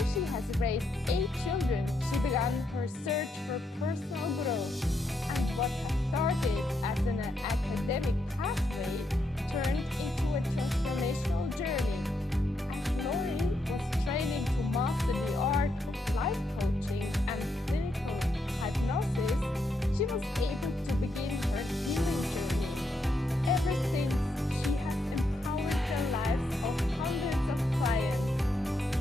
After she has raised 8 children, she began her search for personal growth, and what had started as an academic pathway turned into a transformational journey. As Lori was training to master the art of life coaching and clinical hypnosis, she was able to begin her healing journey. Ever since, she has empowered the lives of hundreds of clients.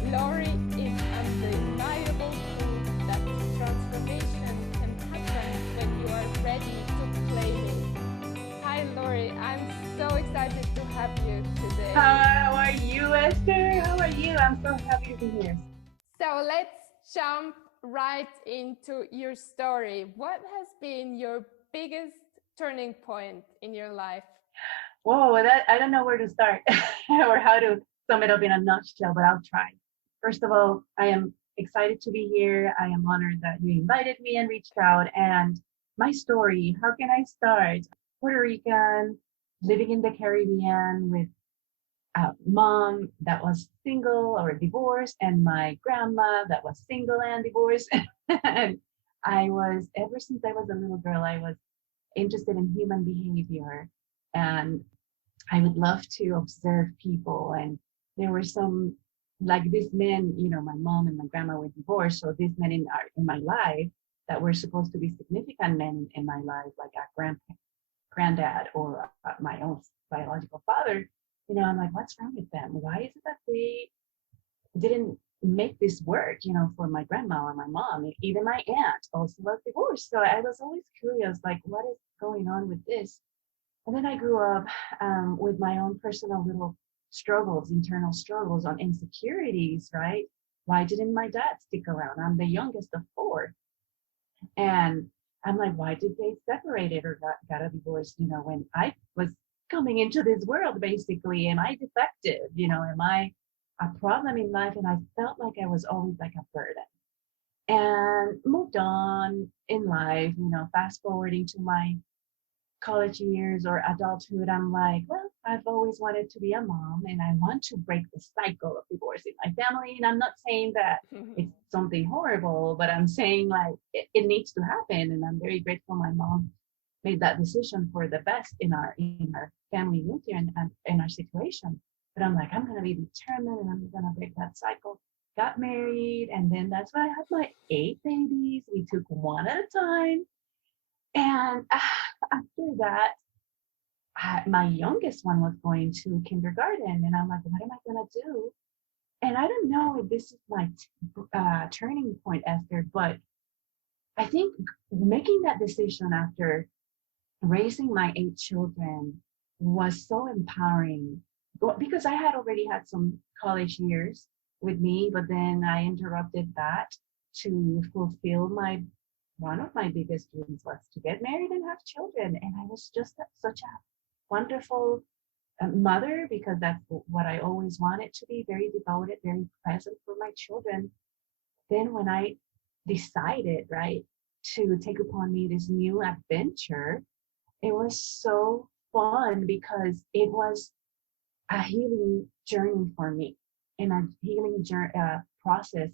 Lori is undeniable proof that transformation can happen when you are ready to claim it. Hi Lori, I'm so excited to have you today. How are you, Esther? How are you? I'm so happy to be here. So let's jump right into your story. What has been your biggest turning point in your life? Whoa, I don't know where to start or how to sum it up in a nutshell, but I'll try. First of all, I am excited to be here. I am honored that you invited me and reached out. And my story, how can I start? Puerto Rican, living in the Caribbean with a mom that was single or divorced, and my grandma that was single and divorced. And ever since I was a little girl, I was interested in human behavior. And I would love to observe people. And there were some, like these men, my mom and my grandma were divorced. So these men in my life that were supposed to be significant men in my life, like a granddad or my own biological father, I'm like, what's wrong with them? Why is it that they didn't make this work, for my grandma or my mom? Even my aunt also was divorced. So I was always curious, like, what is going on with this? And then I grew up with my own personal little struggles, internal struggles on insecurities, right? Why didn't my dad stick around? I'm the youngest of four. And I'm like, why did they separate it or got a divorce, when I was coming into this world, basically? Am I defective? Am I a problem in life? And I felt like I was always like a burden. And moved on in life, fast forwarding to my college years or adulthood, I'm like, well, I've always wanted to be a mom and I want to break the cycle of divorce in my family. And I'm not saying that it's something horrible, but I'm saying like it needs to happen. And I'm very grateful my mom made that decision for the best in our family unity and in our situation. But I'm like, I'm going to be determined and I'm going to break that cycle. Got married, and then that's when I had my 8 babies. We took one at a time. And after that, my youngest one was going to kindergarten, and I'm like, what am I going to do? And I don't know if this is my turning point, Esther, but I think making that decision after raising my 8 children was so empowering, because I had already had some college years with me, but then I interrupted that to fulfill one of my biggest dreams was to get married and have children. And I was just such a wonderful mother, because that's what I always wanted to be, very devoted, very present for my children. Then when I decided, right, to take upon me this new adventure, it was so fun because it was a healing journey for me and a healing process,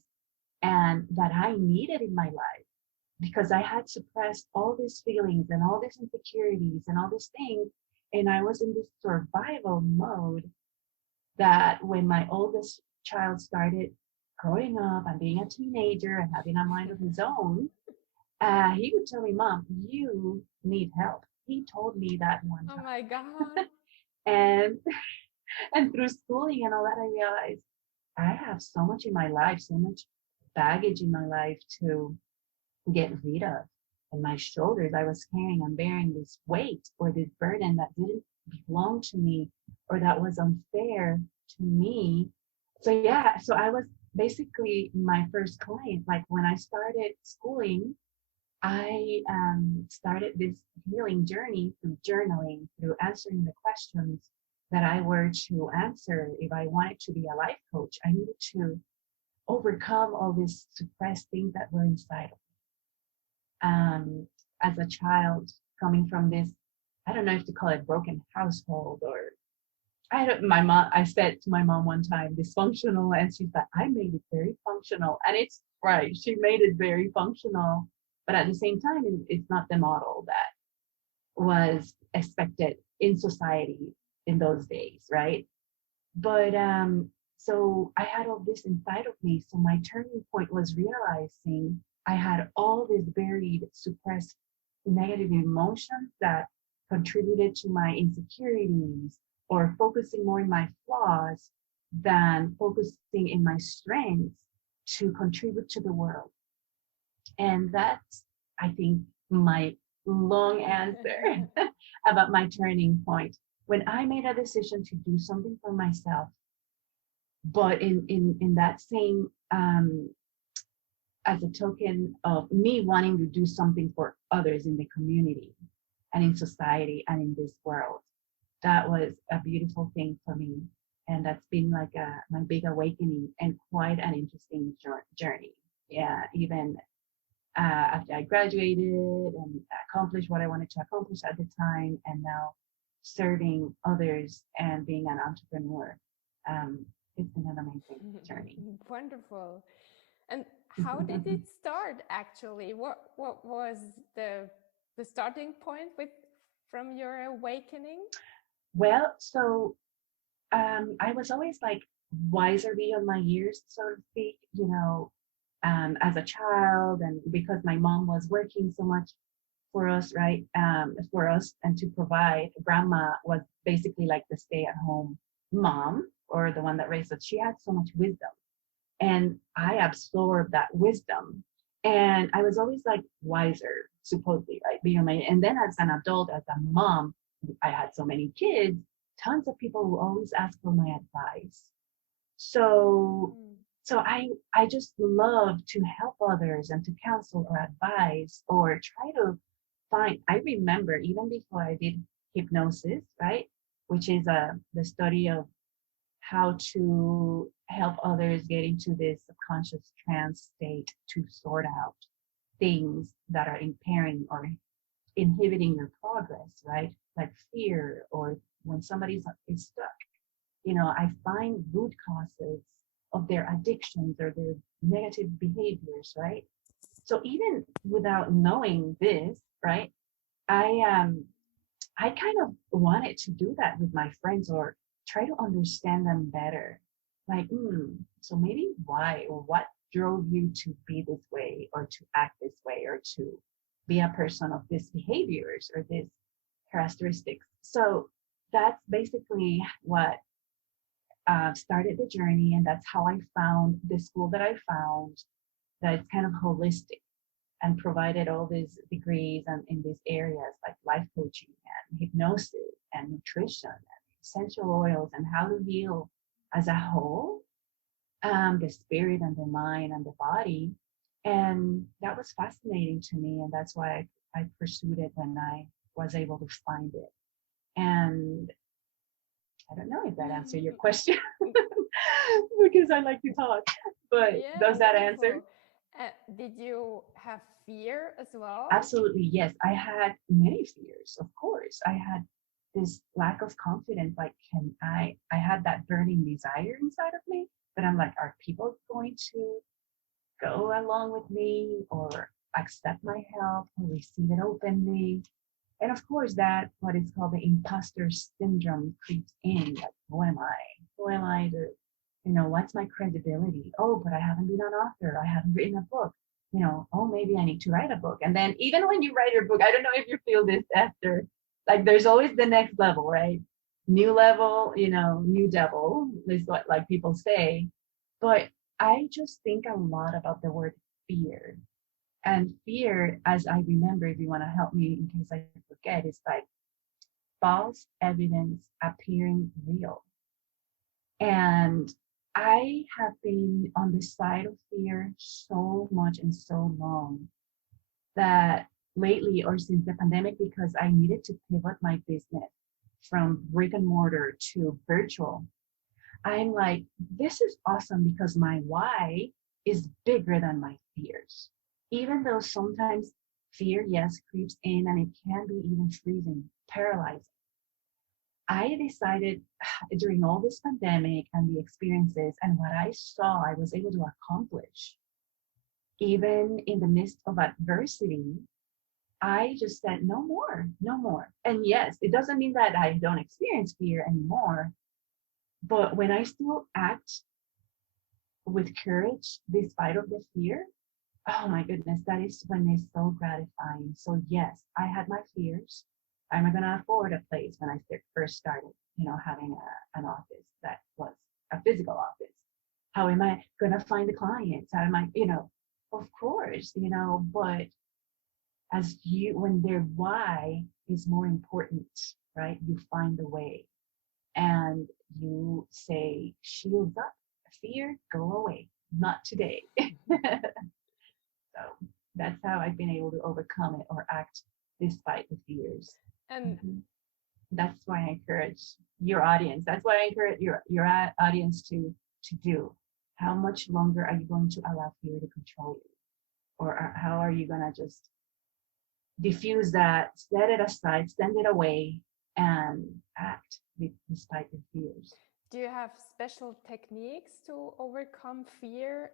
and that I needed in my life, because I had suppressed all these feelings and all these insecurities and all these things. And I was in this survival mode that when my oldest child started growing up and being a teenager and having a mind of his own, he would tell me, Mom, you need help. He told me that one time. Oh my God. And through schooling and all that, I realized I have so much in my life, so much baggage in my life to get rid of. And my shoulders, I was carrying and bearing this weight or this burden that didn't belong to me or that was unfair to me. So yeah, so I was basically my first client. Like when I started schooling, I started this healing journey through journaling, through answering the questions that I were to answer. If I wanted to be a life coach, I needed to overcome all these suppressed things that were inside of me. As a child, coming from this, I don't know if to call it broken household, or I said to my mom one time, dysfunctional, and she's like, I made it very functional. And it's right, she made it very functional, but at the same time, it's not the model that was expected in society in those days, right? But so I had all this inside of me. So my turning point was realizing I had all these buried, suppressed negative emotions that contributed to my insecurities, or focusing more in my flaws than focusing in my strengths to contribute to the world. And that's, I think, my long answer about my turning point. When I made a decision to do something for myself, but in that same as a token of me wanting to do something for others in the community and in society and in this world, that was a beautiful thing for me. And that's been like my big awakening and quite an interesting journey. Yeah, even after I graduated and accomplished what I wanted to accomplish at the time, and now serving others and being an entrepreneur. It's been an amazing journey. Wonderful. And how did it start actually? What was the starting point with from your awakening? Well, so I was always like wiser beyond my years, so to speak, as a child, and because my mom was working so much for us, right? For us and to provide. Grandma was basically like the stay-at-home mom, or the one that raised us. She had so much wisdom, and I absorbed that wisdom, and I was always like wiser, supposedly, right? And then as an adult, as a mom, I had so many kids. Tons of people will always ask for my advice. So I just love to help others and to counsel or advise or try to find. I remember even before I did hypnosis, right, which is the study of how to help others get into this subconscious trance state to sort out things that are impairing or inhibiting your progress, right? Like fear, or when somebody is stuck. I find root causes of their addictions or their negative behaviors, right? So even without knowing this, right, I kind of wanted to do that with my friends, or try to understand them better. Like, so maybe why, or what drove you to be this way, or to act this way, or to be a person of these behaviors or these characteristics. So that's basically what started the journey, and that's how I found the school that I found, that it's kind of holistic and provided all these degrees and in these areas like life coaching and hypnosis and nutrition and essential oils and how to heal as a whole, the spirit and the mind and the body. And that was fascinating to me, and that's why I pursued it when I was able to find it. And I don't know if that answered your question because I like to talk, but Yeah, does that wonderful. answer? Did you have fear as well? Absolutely, yes. I had many fears, of course. I had this lack of confidence, like, I had that burning desire inside of me, but I'm like, are people going to go along with me or accept my help or receive it openly? And of course, that what is called the imposter syndrome creeps in. Like, who am I? Who am I to, what's my credibility? Oh, but I haven't been an author. I haven't written a book. Oh, maybe I need to write a book. And then even when you write your book, I don't know if you feel this, Esther, like there's always the next level, right? New level, new devil is what like people say. But I just think a lot about the word fear. And fear, as I remember, if you want to help me in case I forget, is like false evidence appearing real. And I have been on the side of fear so much and so long that lately, or since the pandemic, because I needed to pivot my business from brick and mortar to virtual, I'm like, this is awesome because my why is bigger than my fears. Even though sometimes fear, yes, creeps in, and it can be even freezing, paralyzing. I decided during all this pandemic and the experiences and what I saw I was able to accomplish, even in the midst of adversity, I just said, no more, no more. And yes, it doesn't mean that I don't experience fear anymore, but when I still act with courage despite of the fear, oh my goodness, that is when it's so gratifying. So yes, I had my fears. Am I going to afford a place when I first started, having an office that was a physical office? How am I going to find the clients? How am I, of course, but when their why is more important, right? You find the way and you say, shields up, fear, go away, not today. So that's how I've been able to overcome it or act despite the fears. And that's why I encourage your audience. That's what I encourage your audience to do. How much longer are you going to allow fear to control you? Or how are you going to just diffuse that, set it aside, send it away, and act despite your fears? do you have special techniques to overcome fear?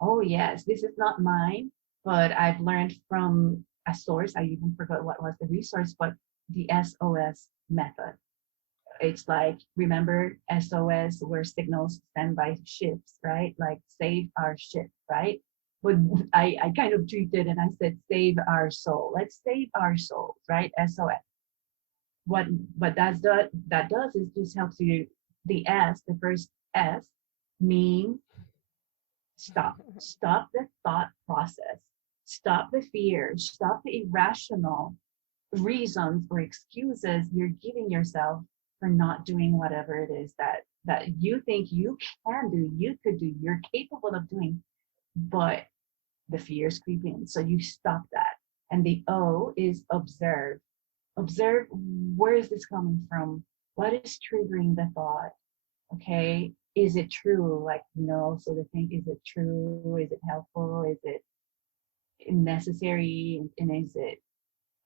Oh, yes. This is not mine, but I've learned from a source. I even forgot what was the resource, but the SOS method. It's like, remember SOS were signals sent by ships, right? Like save our ship, right? But I kind of tweaked it and I said, save our soul. Let's save our souls, right? SOS. What that does is just helps you. The first S means stop the thought process, stop the fear, stop the irrational reasons or excuses you're giving yourself for not doing whatever it is that you think you can do, you could do, you're capable of doing, but the fear is creeping. So you stop that. And the O is observe. Observe, where is this coming from? What is triggering the thought? Okay, is it true? Like, so the thing, is it true? Is it helpful? Is it necessary? And is it,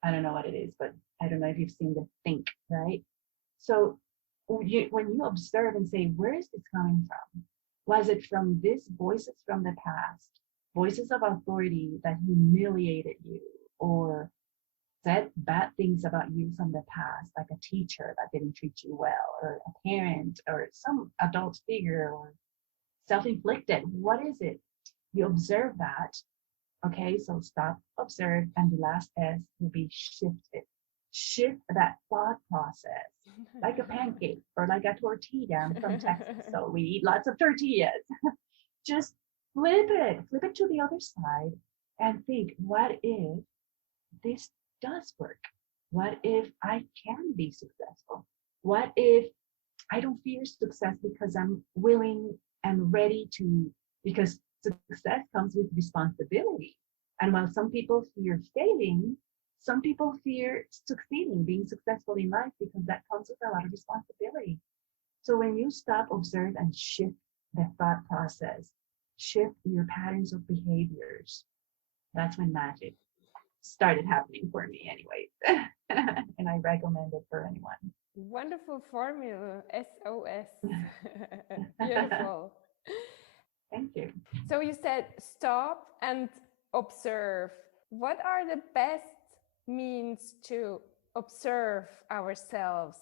I don't know what it is, but I don't know if you've seen the think, right? So when you observe and say, where is this coming from? Was it from these voices from the past, voices of authority that humiliated you or said bad things about you from the past, like a teacher that didn't treat you well, or a parent, or some adult figure, or self-inflicted? What is it? You observe that. Okay, so stop, observe, and the last S will be shifted. Shift that thought process, like a pancake or like a tortilla. I'm from Texas, so we eat lots of tortillas. Just flip it to the other side and think, what if this does work? What if I can be successful? What if I don't fear success because I'm willing and ready to, because success comes with responsibility. And while some people fear failing, some people fear succeeding, being successful in life, because that comes with a lot of responsibility. So when you stop, observe, and shift the thought process, shift your patterns of behaviors, that's when magic started happening for me anyway. And I recommend it for anyone. Wonderful formula, SOS. Beautiful. Thank you. So you said stop and observe. What are the best means to observe ourselves?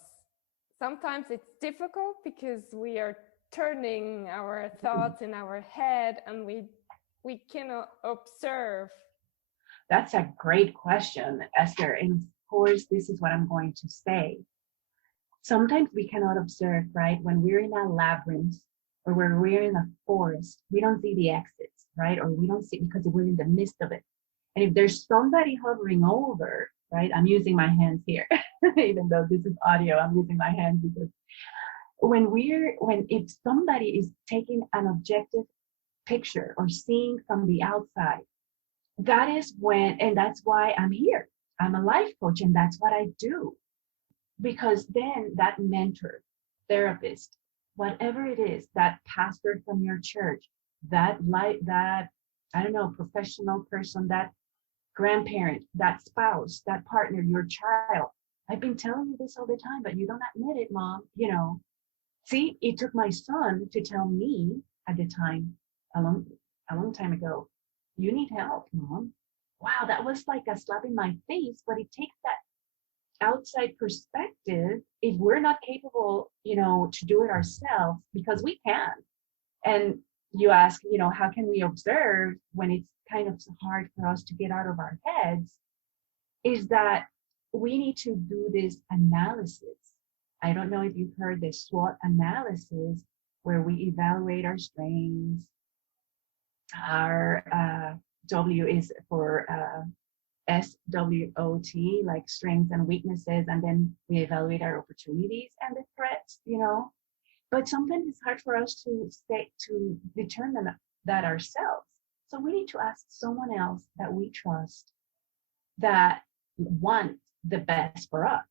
Sometimes it's difficult because we are turning our thoughts in our head and we cannot observe. That's a great question, Esther. And of course, this is what I'm going to say. Sometimes we cannot observe, right? When we're in a labyrinth or when we're in a forest, we don't see the exits, right? Or we don't see because we're in the midst of it. And if there's somebody hovering over, right? I'm using my hands here, even though this is audio, I'm using my hands because if somebody is taking an objective picture or seeing from the outside, that is when, and that's why I'm here. I'm a life coach, and that's what I do. Because then that mentor, therapist, whatever it is, that pastor from your church, that I don't know, professional person, that grandparent, that spouse, that partner, your child, I've been telling you this all the time, but you don't admit it, Mom. See, it took my son to tell me at the time, a long time ago, you need help, Mom. Wow, that was like a slap in my face, but it takes that outside perspective if we're not capable, to do it ourselves, because we can. And you ask, how can we observe when it's kind of hard for us to get out of our heads? Is that we need to do this analysis. I don't know if you've heard the SWOT analysis, where we evaluate our strengths. Our W is for SWOT, like strengths and weaknesses, and then we evaluate our opportunities and the threats, But sometimes it's hard for us to determine that ourselves. So we need to ask someone else that we trust, that wants the best for us.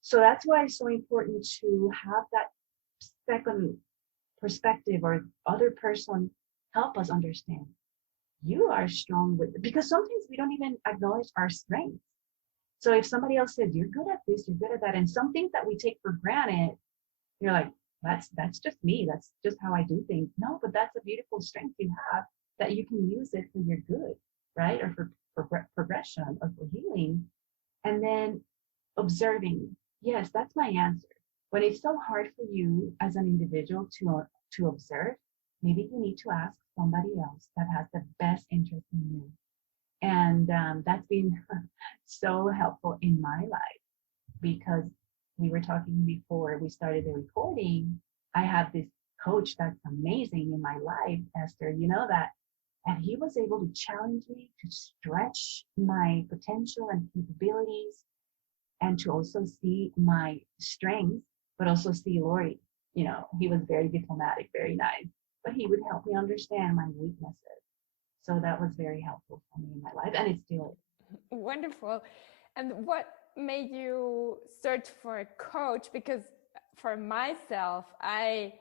So that's why it's so important to have that second perspective or other person help us understand. You are strong because sometimes we don't even acknowledge our strengths. So if somebody else says, you're good at this, you're good at that, and some things that we take for granted, you're like, that's just me. That's just how I do things. No, but that's a beautiful strength you have, that you can use it for your good, right? Or for progression or for healing. And then observing, yes, that's my answer. When it's so hard for you as an individual to observe, maybe you need to ask somebody else that has the best interest in you. And that's been so helpful in my life, because we were talking before we started the recording. I have this coach that's amazing in my life, Esther, you know that. And he was able to challenge me to stretch my potential and capabilities, and to also see my strengths, but also see Lori. He was very diplomatic, very nice, but he would help me understand my weaknesses. So that was very helpful for me in my life, and it still is. Wonderful. And what made you search for a coach? Because for myself, I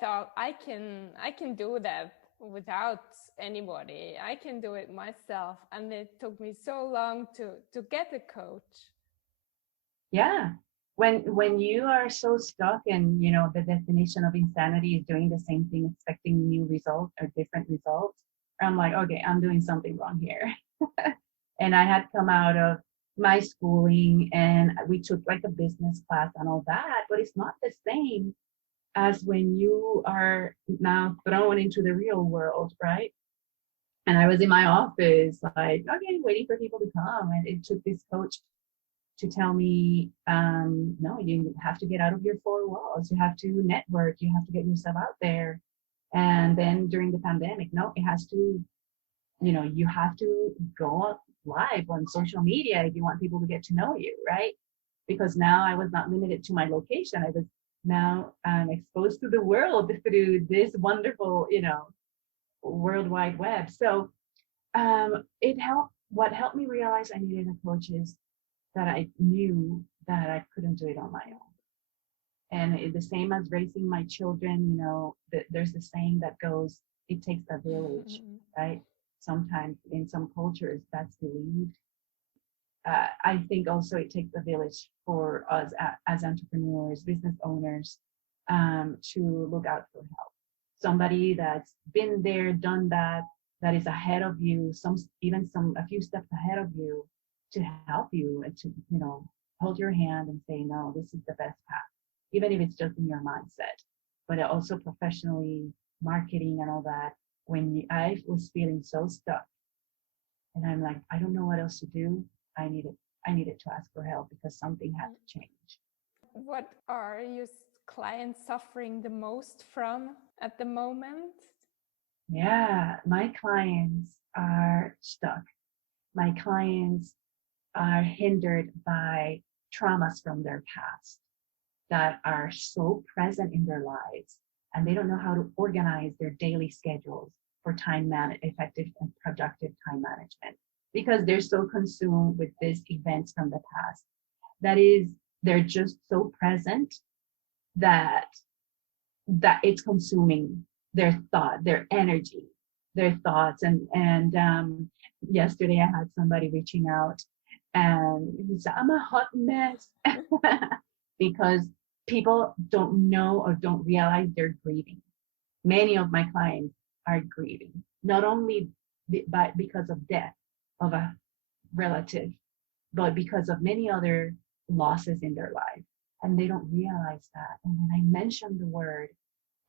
thought I can do that without anybody. I can do it myself, and it took me so long to get a coach. Yeah. When you are so stuck and the definition of insanity is doing the same thing, expecting new results or different results, I'm like, okay, I'm doing something wrong here. And I had come out of my schooling, and we took like a business class and all that, but it's not the same as when you are now thrown into the real world, right? And I was in my office, like, okay, waiting for people to come, and it took this coach to tell me, no, you have to get out of your four walls. You have to network. You have to get yourself out there. And then during the pandemic, no, it has to, you have to go live on social media if you want people to get to know you, right? Because now I was not limited to my location. I was now exposed to the world through this wonderful, World Wide Web. So it helped. What helped me realize I needed a coach is that I knew that I couldn't do it on my own. And the same as raising my children, there's a saying that goes, it takes a village, right? Sometimes in some cultures that's believed. I think also it takes a village for us as entrepreneurs, business owners, to look out for help. Somebody that's been there, done that, that is ahead of you, a few steps ahead of you, to help you and to, hold your hand and say, no, this is the best path, even if it's just in your mindset. But also professionally, marketing and all that. I was feeling so stuck, and I'm like, I don't know what else to do. I needed to ask for help because something had to change. What are your clients suffering the most from at the moment? Yeah, my clients are stuck. My clients are hindered by traumas from their past that are so present in their lives, and they don't know how to organize their daily schedules for effective and productive time management, because they're so consumed with these events from the past. They're just so present that it's consuming their thought, their energy, their thoughts. And yesterday I had somebody reaching out, And he said, I'm a hot mess because people don't know or don't realize they're grieving. Many of my clients are grieving, not only because of death of a relative, but because of many other losses in their life. And they don't realize that. And when I mentioned the word,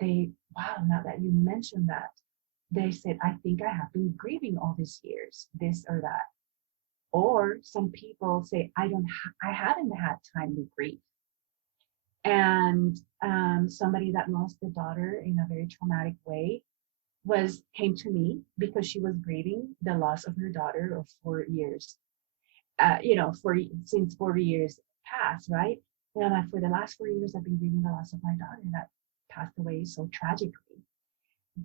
wow, now that you mentioned that, they said, I think I have been grieving all these years, this or that. Or some people say, I haven't had time to grieve. And somebody that lost a daughter in a very traumatic way came to me because she was grieving the loss of her daughter of 4 years. Since 40 years passed, right? And for the last 4 years, I've been grieving the loss of my daughter that passed away so tragically.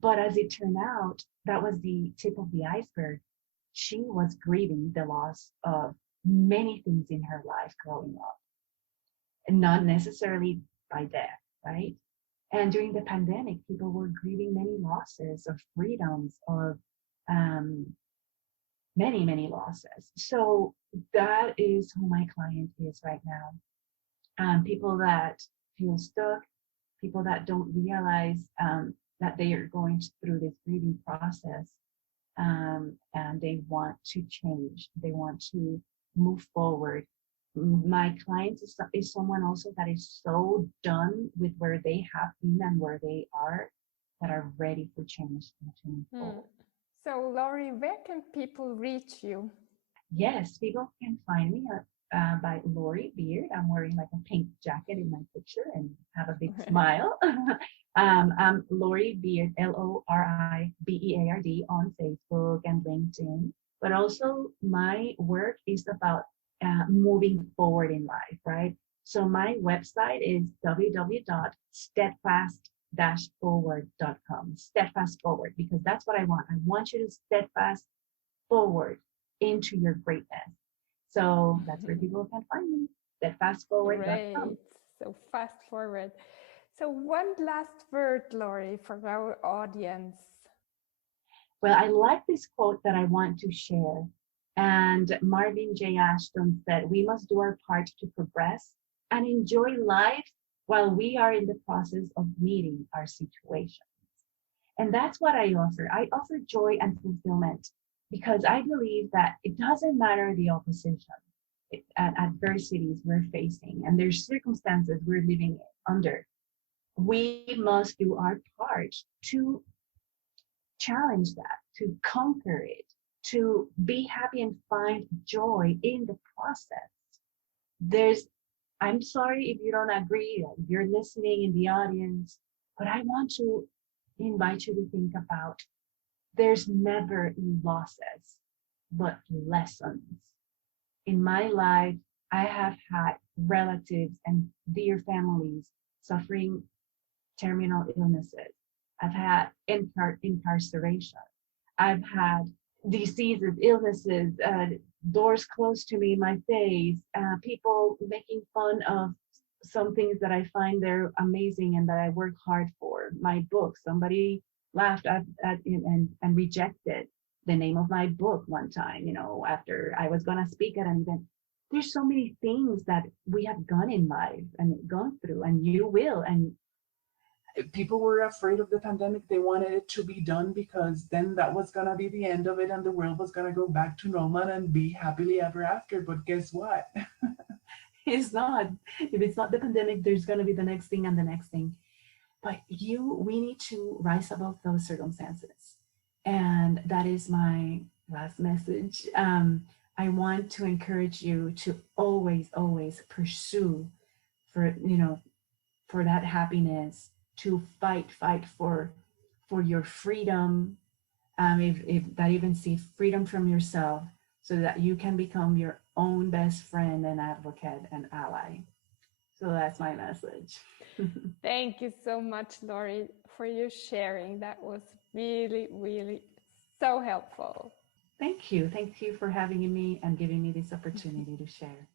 But as it turned out, that was the tip of the iceberg. She was grieving the loss of many things in her life growing up, and not necessarily by death, right? And during the pandemic, people were grieving many losses of freedoms, of many, many losses. So that is who my client is right now. People that feel stuck, people that don't realize that they are going through this grieving process, and they want to change. They want to move forward. My client is someone also that is so done with where they have been and where they are, that are ready for change and to move forward. So, Lori, where can people reach you? Yes, people can find me by Lori Beard. I'm wearing like a pink jacket in my picture and have a big smile. I'm Lori Beard, LORIBEARD on Facebook and LinkedIn. But also my work is about moving forward in life, right? So my website is www.steadfast-forward.com. Steadfast forward, because that's what I want. I want you to steadfast forward into your greatness. So that's where people can find me, steadfastforward.com. Great. So fast forward. So one last word, Lori, for our audience. Well, I like this quote that I want to share. And Marvin J. Ashton said, we must do our part to progress and enjoy life while we are in the process of meeting our situations. And that's what I offer. I offer joy and fulfillment because I believe that it doesn't matter the opposition and adversities we're facing and there's circumstances we're living under. We must do our part to challenge that, to conquer it, to be happy and find joy in the process. I'm sorry if you don't agree, if you're listening in the audience, but I want to invite you to think about there's never losses, but lessons. In my life, I have had relatives and dear families suffering terminal illnesses. I've had incarceration. I've had diseases, illnesses, doors closed to me in my face, people making fun of some things that I find they're amazing and that I work hard for. My book, somebody laughed at and rejected the name of my book one time, after I was going to speak at an event. There's so many things that we have gone in life and gone through, and you will. And people were afraid of the pandemic. They wanted it to be done because then that was going to be the end of it and the world was going to go back to normal and be happily ever after. But guess what? It's not. If it's not the pandemic, there's going to be the next thing and the next thing. But we need to rise above those circumstances. And that is my last message. I want to encourage you to always, always pursue for that happiness, to fight for your freedom. If that even see freedom from yourself, so that you can become your own best friend and advocate and ally. So that's my message. Thank you so much, Lori, for your sharing. That was really, really so helpful. Thank you. Thank you for having me and giving me this opportunity to share.